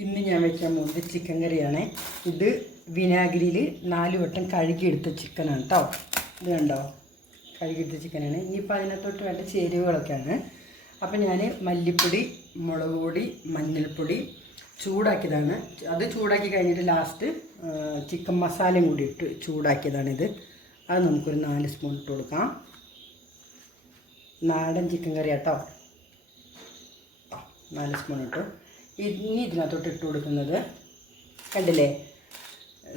ഇന്ന് ഞാൻ വയ്ക്കാൻ പോകുന്നത് ചിക്കൻ കറിയാണ്. ഇത് വിനാഗിരിയിൽ നാല് വട്ടം കഴുകിയെടുത്ത ചിക്കനാണ് കേട്ടോ ഇത് കണ്ടോ? കഴുകിയെടുത്ത ചിക്കനാണ് ഇനിയിപ്പോൾ അതിനകത്തോട്ട് വേണ്ട ചേരുവകളൊക്കെയാണ്. അപ്പം ഞാൻ മല്ലിപ്പൊടി മുളക് പൊടി മഞ്ഞൾപ്പൊടി ചൂടാക്കിയതാണ്. അത് ചൂടാക്കി കഴിഞ്ഞിട്ട് ലാസ്റ്റ് ചിക്കൻ മസാലയും കൂടി ഇട്ട് ചൂടാക്കിയതാണിത് അത് നമുക്കൊരു നാല് സ്പൂൺ ഇട്ട് കൊടുക്കാം. നാടൻ ചിക്കൻ കറിയാട്ടോ നാല് സ്പൂൺ ഇട്ടു. ഇനി ഇതിനകത്തോട്ട് ഇട്ട് കൊടുക്കുന്നത് കണ്ടില്ലേ?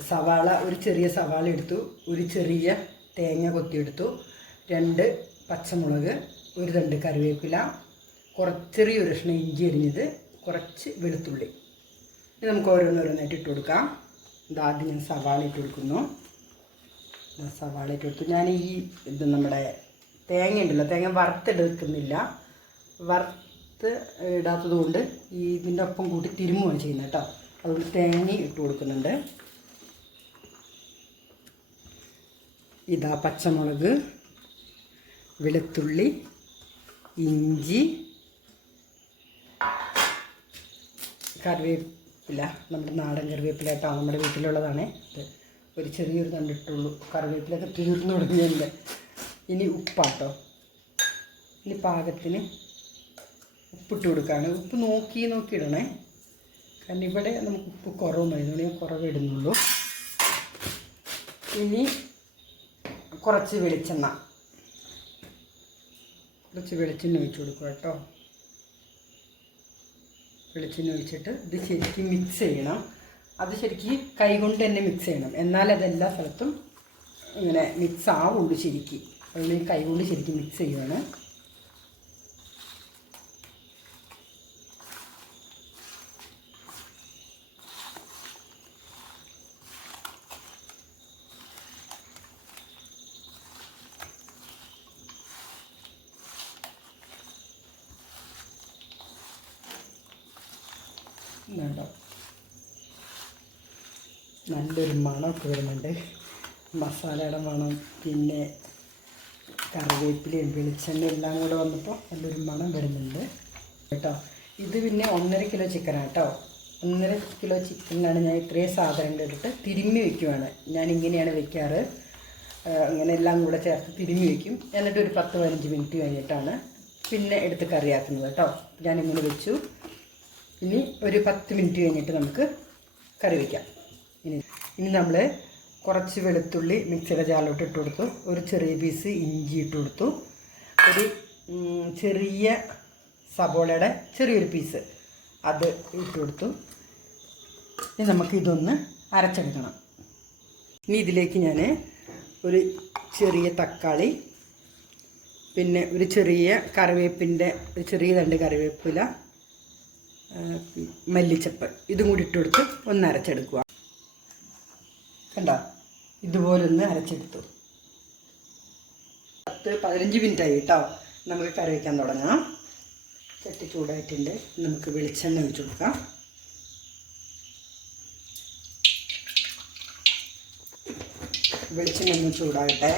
സവാള ഒരു ചെറിയ സവാള എടുത്തു ഒരു ചെറിയ തേങ്ങ കൊത്തിയെടുത്തു രണ്ട് പച്ചമുളക് ഒരു രണ്ട് കറിവേപ്പില കുറച്ച് ചെറിയൊരു കഷ്ണം ഇഞ്ചി അരിഞ്ഞത് കുറച്ച് വെളുത്തുള്ളി. ഇത് നമുക്ക് ഓരോന്നോരോന്നായിട്ട് ഇട്ട് കൊടുക്കാം. ഇതാദ്യം ഞാൻ സവാള ഇട്ട് കൊടുക്കുന്നു. സവാള ഇട്ട് കൊടുത്തു. ഞാൻ ഈ ഇത് നമ്മുടെ തേങ്ങ ഉണ്ടല്ലോ തേങ്ങ വറുത്തെടുക്കുന്നില്ല. വറുത്ത് ഇടാത്തത് കൊണ്ട് ഈ ഇതിന്റെ ഒപ്പം കൂട്ടി തിരുമുകയാണ് ചെയ്യുന്നത് കേട്ടോ. അതുകൊണ്ട് തേങ്ങ ഇട്ട് കൊടുക്കുന്നുണ്ട്. ഇതാ പച്ചമുളക് വെളുത്തുള്ളി ഇഞ്ചി കറിവേപ്പില. നമ്മുടെ നാടൻ കറിവേപ്പില കേട്ടോ നമ്മുടെ വീട്ടിലുള്ളതാണ്. ഒരു ചെറിയൊരു തണ്ടിട്ടുള്ളൂ കറിവേപ്പിലൊക്കെ തീർന്നു തുടങ്ങിയുണ്ട് ഇനി ഉപ്പാട്ടോ. ഇനി പാകത്തിന് ഉപ്പിട്ട് കൊടുക്കുകയാണ് ഉപ്പ് നോക്കി നോക്കി ഇടണേ. കാരണം ഇവിടെ നമുക്ക് ഉപ്പ് കുറവ് മതി. കുറവ് ഇടുന്നുള്ളൂ. ഇനി കുറച്ച് വെളിച്ചെണ്ണ. കുറച്ച് വെളിച്ചെണ്ണ ഒഴിച്ച് കൊടുക്കുക കേട്ടോ. വെളിച്ചെണ്ണ ഒഴിച്ചിട്ട് ഇത് ശരിക്കും മിക്സ് ചെയ്യണം. അത് ശരിക്കും കൈകൊണ്ട് തന്നെ മിക്സ് ചെയ്യണം. എന്നാൽ അതെല്ലാ സ്ഥലത്തും ഇങ്ങനെ മിക്സ് ആവുള്ളൂ ശരിക്കും. അതുകൊണ്ട് കൈകൊണ്ട് ശരിക്കും മിക്സ് ചെയ്യുവാണ്. ഇതുണ്ടോ നല്ലൊരു മണമൊക്കെ വരുന്നുണ്ട്. മസാലയുടെ മണം പിന്നെ കറിവേപ്പിലയും വെളിച്ചെണ്ണ എല്ലാം കൂടെ വന്നപ്പോൾ നല്ലൊരു മണം വരുന്നുണ്ട്. കേട്ടോ? ഇത് പിന്നെ ഒന്നര കിലോ ചിക്കനാണ് കേട്ടോ? ഒന്നര കിലോ ചിക്കനാണ് ഞാൻ ഇത്രയും സാധനങ്ങൾ ഇട്ടിട്ട് തിരുമ്മി വെക്കുവാണ്. ഞാൻ ഇങ്ങനെയാണ് വെക്കാറ് അങ്ങനെ എല്ലാം കൂടെ ചേർത്ത് തിരുമ്മി വെക്കും. എന്നിട്ട് ഒരു പത്ത് പതിനഞ്ച് മിനിറ്റ് കഴിഞ്ഞിട്ടാണ് പിന്നെ എടുത്ത് കറിയാക്കുന്നത് കേട്ടോ. ഞാനിങ്ങനെ വെച്ചു. ഇനി ഒരു പത്ത് മിനിറ്റ് കഴിഞ്ഞിട്ട് നമുക്ക് കറി വയ്ക്കാം ഇനി ഇനി നമ്മൾ കുറച്ച് വെളുത്തുള്ളി മിക്സിയുടെ ജാലോട്ട് ഇട്ട് കൊടുത്തു. ഒരു ചെറിയ പീസ് ഇഞ്ചി ഇട്ട് കൊടുത്തു. ഒരു ചെറിയ സബോളയുടെ ചെറിയൊരു പീസ് അത് ഇട്ട് കൊടുത്തു. ഇനി നമുക്ക് ഇതൊന്ന് അരച്ചെടുക്കണം. ഇനി ഇതിലേക്ക് ഞാൻ ഒരു ചെറിയ തക്കാളി പിന്നെ ഒരു ചെറിയ കറിവേപ്പിന്റെ ഒരു ചെറിയ രണ്ട് കറിവേപ്പില മല്ലിച്ചപ്പ്. ഇതും കൂടി ഇട്ട് കൊടുത്ത് ഒന്ന് അരച്ചെടുക്കുക. കണ്ടോ? ഇതുപോലൊന്ന് അരച്ചെടുത്തു. പത്ത് പതിനഞ്ച് മിനിറ്റ് ആയി കേട്ടോ നമുക്ക് കറി വയ്ക്കാൻ തുടങ്ങാം. ചട്ടി ചൂടായിട്ടുണ്ട്. നമുക്ക് വെളിച്ചെണ്ണ ഒഴിച്ചു കൊടുക്കാം. വെളിച്ചെണ്ണ ഒന്ന് ചൂടാകട്ടെ.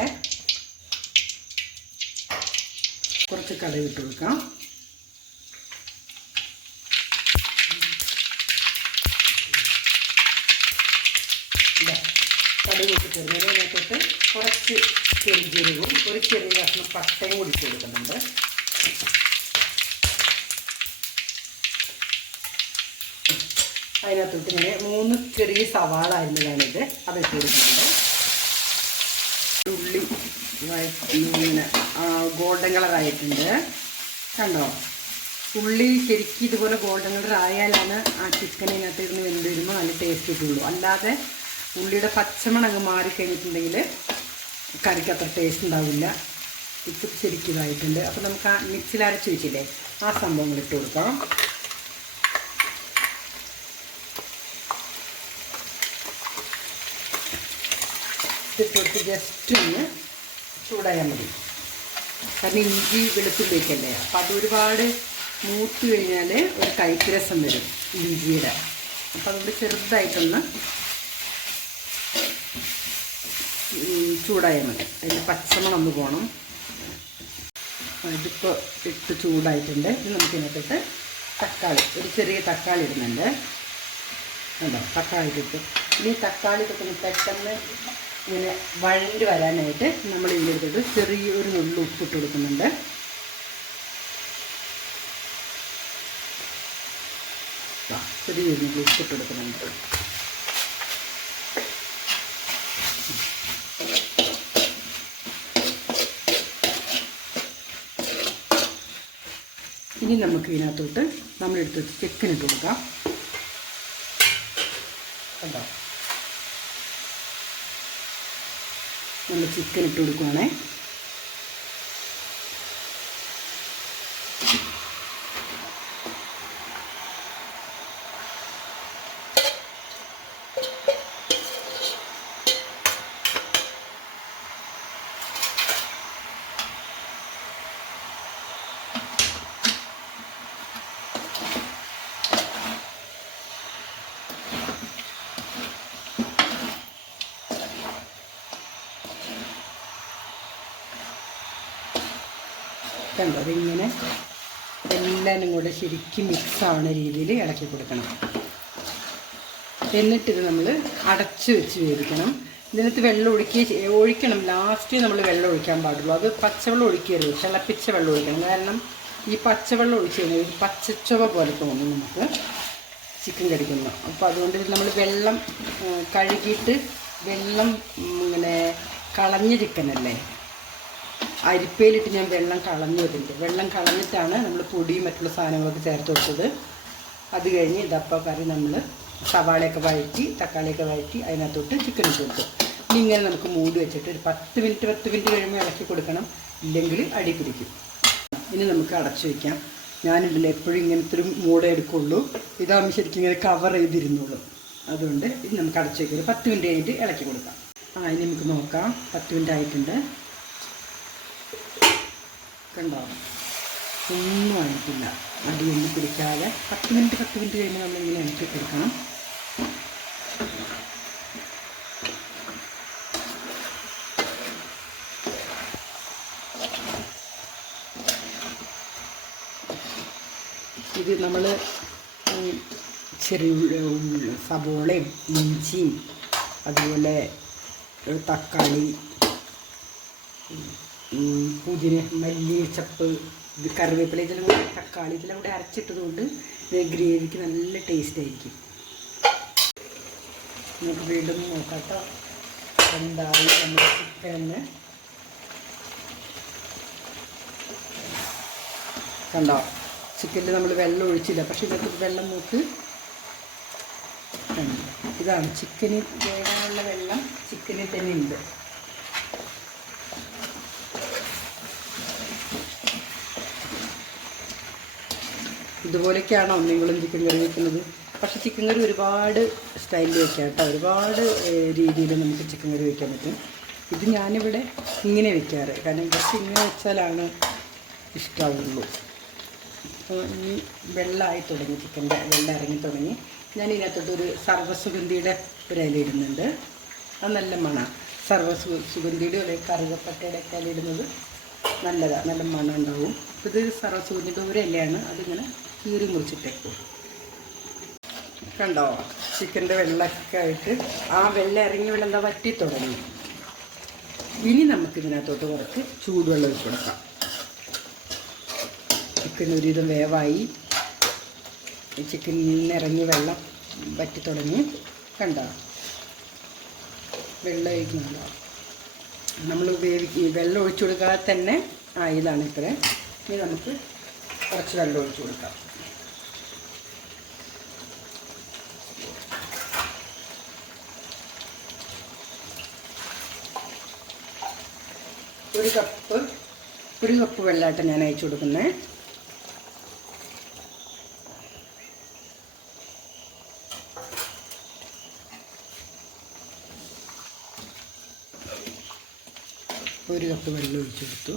കുറച്ച് കടുക് ഇട്ട് കൊടുക്കാം. ഇട്ടിട്ട് അതിനകത്തോട്ട് കുറച്ച് ചെറുജീരകവും ഒരു ചെറിയ കഷ്ണം പട്ടയും കൂടി ചേർക്കുന്നുണ്ട് അതിനകത്തോട്ട് ഇങ്ങനെ മൂന്ന് ചെറിയ സവാള അരിഞ്ഞതാണിത് അത് ചേർക്കുന്നുണ്ട് ഉള്ളി ഇങ്ങനെ ഗോൾഡൻ കളർ ആയിട്ടുണ്ട്. കണ്ടോ? ഉള്ളി ശരിക്കും ഇതുപോലെ ഗോൾഡൻ കളർ ആയാലാണ് ആ ചിക്കൻ ഇതിനകത്ത് ഇരുന്ന് വെന്ത് വരുമ്പോൾ നല്ല ടേസ്റ്റ് കിട്ടുള്ളൂ. അല്ലാതെ ഉള്ളിയുടെ പച്ചമണങ്ങ് മാറിക്കഴിഞ്ഞിട്ടുണ്ടെങ്കിൽ കറിക്ക് അത്ര ടേസ്റ്റ് ഉണ്ടാവില്ല. ഇപ്പം ശരിക്കും ഇതായിട്ടുണ്ട് അപ്പോൾ നമുക്ക് ആ മിക്സിൽ അരച്ച് വെച്ചില്ലേ ആ സംഭവങ്ങൾ ഇട്ട് കൊടുക്കാം. ഇട്ടിട്ട് ജസ്റ്റ് ഒന്ന് ചൂടായാൽ മതി. കാരണം ഇഞ്ചി വെളുത്തുള്ളിയൊക്കെയല്ലേ? അപ്പം അത് ഒരുപാട് മൂത്ത് കഴിഞ്ഞാൽ ഒരു കയ്പ്പ് രസം വരും ഇഞ്ചിയുടെ. അപ്പം അതുകൊണ്ട് ചെറുതായിട്ടൊന്ന് ചൂടായാൽ മതി. അതിന്റെ പച്ചമണം ഒന്ന് പോകണം ഇതിപ്പോൾ ഇട്ട് ചൂടായിട്ടുണ്ട്. ഇത് നമുക്ക് ഇതിനകത്തിട്ട് തക്കാളി ഒരു ചെറിയ തക്കാളി ഇടുന്നുണ്ട്. കണ്ടോ? തക്കാളി ഇട്ട് ഇനി തക്കാളി ഇതൊക്കെ പെട്ടെന്ന് ഇങ്ങനെ വഴണ്ട് വരാനായിട്ട് നമ്മൾ ഇതിലെടുത്തിട്ട് ചെറിയൊരു നുള്ളു ഉപ്പിട്ട് കൊടുക്കുന്നുണ്ട്. ചെറിയൊരു നുള്ളു ഉപ്പിട്ട് കൊടുക്കുന്നുണ്ട്. ഇനി നമുക്ക് ഇതിനകത്തോട്ട് നമ്മളെടുത്ത് വെച്ച് ചിക്കൻ ഇട്ട് കൊടുക്കാം. കണ്ടോ? നമ്മൾ ചിക്കൻ ഇട്ട് കൊടുക്കുവാണേ. കണ്ടോ? അതിങ്ങനെ എല്ലാനും കൂടെ ശരിക്കും മിക്സ് ആവുന്ന രീതിയിൽ ഇളക്കി കൊടുക്കണം. എന്നിട്ടിത് നമ്മൾ അടച്ച് വെച്ച് വേവിക്കണം. ഇതിനകത്ത് വെള്ളം ഒഴിക്കുക ഒഴിക്കണം. ലാസ്റ്റ് നമ്മൾ വെള്ളം ഒഴിക്കാൻ പാടുള്ളൂ. അത് പച്ചവെള്ളം ഒഴിക്കരുത്. തിളപ്പിച്ച വെള്ളം ഒഴിക്കണം. കാരണം ഈ പച്ചവെള്ളം ഒഴിച്ച് കഴിഞ്ഞാൽ ഒരു പച്ചച്ചുവ പോലെ തോന്നും നമുക്ക്. ചിക്കൻ കടിക്കുന്നു അപ്പോൾ അതുകൊണ്ട് നമ്മൾ വെള്ളം കഴുകിയിട്ട് വെള്ളം ഇങ്ങനെ കളഞ്ഞ ചിക്കനല്ലേ? അരിപ്പയിലിട്ട് ഞാൻ വെള്ളം കളഞ്ഞു അതിന്റെ. വെള്ളം കളഞ്ഞിട്ടാണ് നമ്മൾ പൊടിയും മറ്റുള്ള സാധനങ്ങളൊക്കെ ചേർത്ത് കൊടുത്തത്. അത് കഴിഞ്ഞ് ഇതപ്പ കറി നമ്മൾ സവാളയൊക്കെ വഴറ്റി തക്കാളിയൊക്കെ വഴറ്റി അതിനകത്തോട്ട് ചിക്കൻ ഇട്ട് കൊടുത്തു. ഇനി ഇങ്ങനെ നമുക്ക് മൂടി വെച്ചിട്ട് ഒരു പത്ത് മിനിറ്റ് പത്ത് മിനിറ്റ് കഴിയുമ്പോൾ ഇളക്കി കൊടുക്കണം. ഇല്ലെങ്കിൽ അടി പിടിക്കും. ഇനി നമുക്ക് അടച്ചു വയ്ക്കാം ഞാനിതിൽ എപ്പോഴും ഇങ്ങനത്തെ ഒരു മൂടേ എടുക്കുള്ളൂ. ഇതാകുമ്പോൾ ശരിക്കും ഇങ്ങനെ കവർ ചെയ്തിരുന്നുള്ളൂ. അതുകൊണ്ട് ഇത് നമുക്ക് അടച്ചു വയ്ക്കാം ഒരു പത്ത് മിനിറ്റ് കഴിഞ്ഞിട്ട് ഇളക്കി കൊടുക്കാം. ആ ഇനി നമുക്ക് നോക്കാം. പത്ത് മിനിറ്റ് ആയിട്ടുണ്ട്. കണ്ടോ ഒന്നും ആയിട്ടില്ല അടിയൊന്നും പിടിക്കാതെ പത്ത് മിനിറ്റ് പത്ത് മിനിറ്റ് കഴിയുമ്പോൾ നമ്മളിങ്ങനെ ഇളക്കി കൊടുക്കണം ഇത് നമ്മൾ ചെറിയ സവോളയും ഇഞ്ചിയും അതുപോലെ തക്കാളി പുതിന മല്ലിച്ചപ്പ് ഇത് കറിവേപ്പില ഇതെല്ലാം കൂടെ തക്കാളി ഇതെല്ലാം കൂടെ അരച്ചിട്ടത് കൊണ്ട് ഗ്രേവിക്ക് നല്ല ടേസ്റ്റ് ആയിരിക്കും. നമുക്ക് വീണ്ടും നോക്കാം കണ്ടോ നമ്മുടെ ചിക്കന് കണ്ടോ? ചിക്കനിൽ നമ്മൾ വെള്ളം ഒഴിച്ചില്ല. പക്ഷെ ഇതിനകത്ത് വെള്ളം മൂത്ത്? ഇതാണ്. ചിക്കന് വേകാനുള്ള വെള്ളം ചിക്കനിൽ തന്നെ ഉണ്ട്. ഇതുപോലെയൊക്കെയാണോ നിങ്ങളും ചിക്കൻ കറി വെക്കുന്നത്. പക്ഷേ ചിക്കൻ കറി ഒരുപാട് സ്റ്റൈലിൽ വയ്ക്കാം കേട്ടോ. ഒരുപാട് രീതിയിൽ നമുക്ക് ചിക്കൻ കറി വയ്ക്കാൻ പറ്റും. ഇത് ഞാനിവിടെ ഇങ്ങനെ വെക്കാറ്. കാരണം ഇവർക്ക് ഇങ്ങനെ വെച്ചാലാണ് ഇഷ്ടമാവുള്ളൂ അപ്പോൾ ഈ വെള്ളമായി തുടങ്ങി ചിക്കന്റെ വെള്ളം ഇറങ്ങി തുടങ്ങി. ഞാൻ ഇതിനകത്തോട്ട് ഒരു സർവസുഗന്ധിയുടെ ഒരു ഇല ഇടുന്നുണ്ട്. അത് നല്ല മണ. സർവസു സുഗന്ധിയുടെ ഒരു കറുകപ്പട്ടയുടെ ഒക്കെ ഇല ഇടുന്നത് നല്ലതാണ് നല്ല മണം ഉണ്ടാവും. ഇത് സർവസുഗന്ധിയുടെ ഒരു ഇലയാണ്. അതിങ്ങനെ കീറി മുറിച്ചിട്ടേക്കും കണ്ടോ? ചിക്കന്റെ വെള്ളമൊക്കെ ആയിട്ട് ആ വെള്ളം ഇറങ്ങി വെള്ളം എന്താ വറ്റി തുടങ്ങി. ഇനി നമുക്ക് ഇതിനകത്തോട്ട് കുറച്ച് ചൂടുവെള്ളം ഒഴിച്ച് കൊടുക്കാം. ചിക്കൻ ഒരുവിധം വേവായി. നിന്ന് ഇറങ്ങി വെള്ളം വറ്റി തുടങ്ങി. കണ്ടോ? വെള്ളം ഒഴിക്കുന്നുണ്ടോ നമ്മൾ ഈ വെള്ളം ഒഴിച്ചു കൊടുക്കാതെ തന്നെ ആയതാണ് ഇത്ര. ഇനി നമുക്ക് കുറച്ച് വെള്ളം ഒഴിച്ചു കൊടുക്കാം. ഒരു കപ്പ് ഒരു കപ്പ് വെള്ളമായിട്ട് ഞാൻ അയച്ചു കൊടുക്കുന്നത് ഒരു കപ്പ് വെള്ളം ഒഴിച്ചു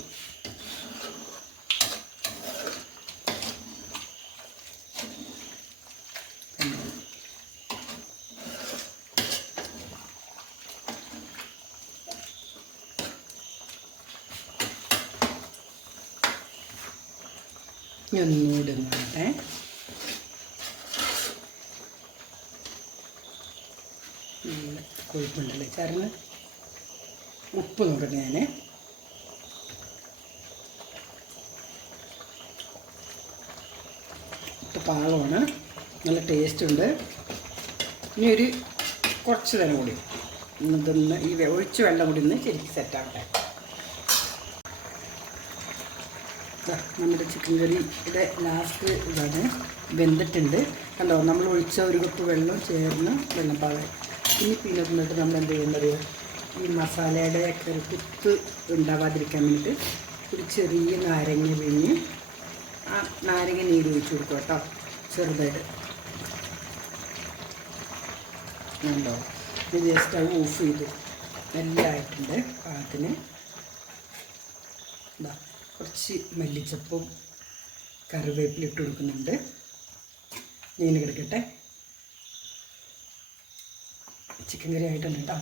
ഇനി ഒന്നുകൂടി നല്ല കൊഴുപ്പുണ്ടല്ലേ ചേർന്ന് ഉപ്പ് നോക്കട്ടെ ഞാൻ ഉപ്പ് പാകമാണ് നല്ല ടേസ്റ്റ് ഉണ്ട് ഇനി ഒരു കുറച്ച് നേരം കൂടി. ഇതൊന്ന് ഈ ഒഴിച്ച വെള്ളം കൂടി ഒന്ന് ശരിക്കും സെറ്റാവട്ടെ നമ്മുടെ ചിക്കൻ കറിയുടെ ലാസ്റ്റ് ഇതാണ്. വെന്തിട്ടുണ്ട്. കണ്ടോ നമ്മൾ ഒഴിച്ച ഒരു കപ്പ് വെള്ളം ചേർന്ന് വെള്ളം ഇനി പിന്നെ എന്നിട്ട് നമ്മൾ എന്ത് ചെയ്യുന്നത് ഈ മസാലയുടെ ഒക്കെ ഒരു കുത്ത് ഉണ്ടാവാതിരിക്കാൻ വേണ്ടിയിട്ട് ഒരു ചെറിയ നാരങ്ങ പിഴിഞ്ഞ് ആ നാരങ്ങ നീര് ഒഴിച്ച് കൊടുക്കും കേട്ടോ ചെറുതായിട്ട്. ഉണ്ടോ ഇത് ജസ്റ്റ് അത് ഓഫ് ചെയ്തു. എല്ലാം ആയിട്ടുണ്ട്. പാകത്തിന്. ഇതാ കുറച്ച് മല്ലിച്ചപ്പും കറിവേപ്പില ഇട്ട് കൊടുക്കുന്നുണ്ട്. ഇങ്ങനെ കിടക്കട്ടെ. ചിക്കൻ കറി ആയിട്ടുണ്ട് കേട്ടോ.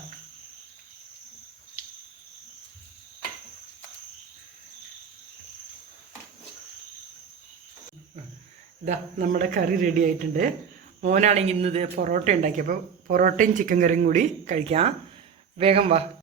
ഇതാ നമ്മുടെ കറി റെഡി ആയിട്ടുണ്ട്. മോനാണെങ്കിൽ ഇന്നത് പൊറോട്ട ഉണ്ടാക്കിയപ്പോൾ പൊറോട്ടയും ചിക്കൻ കറിയും കൂടി കഴിക്കാം. വേഗം വാ.